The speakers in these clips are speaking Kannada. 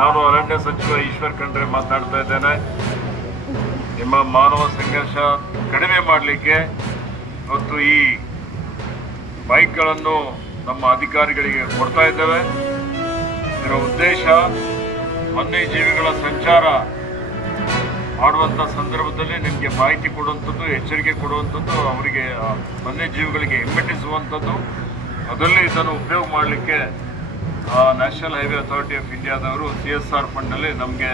ನಾನು ಅರಣ್ಯ ಸಚಿವ ಈಶ್ವರ್ ಖಂಡ್ರೆ ಮಾತನಾಡ್ತಾ ಇದ್ದೇನೆ. ನಿಮ್ಮ ಮಾನವ ಸಂಘರ್ಷ ಕಡಿಮೆ ಮಾಡಲಿಕ್ಕೆ ಮತ್ತು ಈ ಬೈಕ್ಗಳನ್ನು ನಮ್ಮ ಅಧಿಕಾರಿಗಳಿಗೆ ಕೊಡ್ತಾ ಇದ್ದೇವೆ. ಇದರ ಉದ್ದೇಶ ವನ್ಯಜೀವಿಗಳ ಸಂಚಾರ ಮಾಡುವಂಥ ಸಂದರ್ಭದಲ್ಲಿ ನಿಮಗೆ ಮಾಹಿತಿ ಕೊಡುವಂಥದ್ದು, ಎಚ್ಚರಿಕೆ ಕೊಡುವಂಥದ್ದು, ಅವರಿಗೆ ವನ್ಯಜೀವಿಗಳಿಗೆ ಹಿಮ್ಮೆಟ್ಟಿಸುವಂಥದ್ದು. ಅದರಲ್ಲಿ ಇದನ್ನು ಉಪಯೋಗ ಮಾಡಲಿಕ್ಕೆ ನ್ಯಾಷನಲ್ ಹೈವೇ ಅಥಾರಿಟಿ ಆಫ್ ಇಂಡಿಯಾದವರು CSR ಫಂಡ್ನಲ್ಲಿ ನಮಗೆ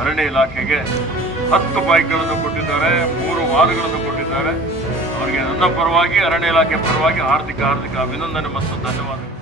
ಅರಣ್ಯ ಇಲಾಖೆಗೆ 10 ಬೈಕ್ಗಳನ್ನು ಕೊಟ್ಟಿದ್ದಾರೆ, 3 ವಾಹನಗಳನ್ನು ಕೊಟ್ಟಿದ್ದಾರೆ. ಅವರಿಗೆ ನನ್ನ ಪರವಾಗಿ, ಅರಣ್ಯ ಇಲಾಖೆ ಪರವಾಗಿ ಹಾರ್ದಿಕ ಅಭಿನಂದನೆ ಮತ್ತು ಧನ್ಯವಾದಗಳು.